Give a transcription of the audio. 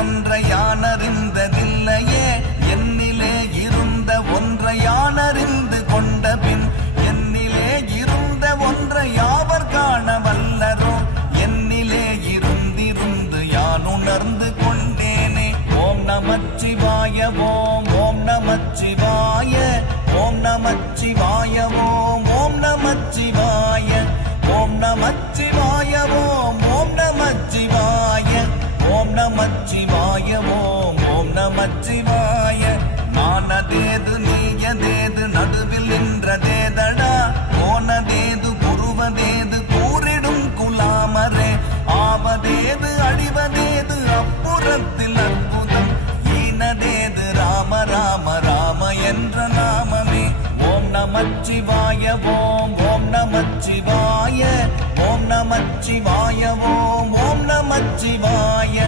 ஒன்றை யானறிந்ததில்லையே என்னிலே இருந்த ஒன்றை யானறிந்து கொண்ட பின் என்னிலே இருந்த ஒன்றை யாவர் காண வல்லரோ என்னிலே இருந்திருந்து யான் உணர்ந்து கொண்டேனே. ஓம் நமச்சிவாய ஓம் ஓம் நமச்சிவாய ஓம் நமச்சிவாய ஓம் ஓம் நமச்சிவாய ஓம் நமச்சிவாய ஓம் ஓம் நமச்சிவாய ஓம் நமச்சிவாய ஓம் ஓம் நமச்சிவாய. நானதேது நீயதேது நடுவில் நின்றதேதடா போனதேது புருவதேது கூறிடும் குலாமரே ஆவதேது அழிவதேது அப்புறத்தில் அற்புதம் ஈனதேது ராம ராம ராம என்ற நாமமே. ஓம் நமச்சிவாய ஓம் ஓம் நமச்சிவாய ஓம் நமச்சிவாய ஓம் ஓம் நமச்சிவாய.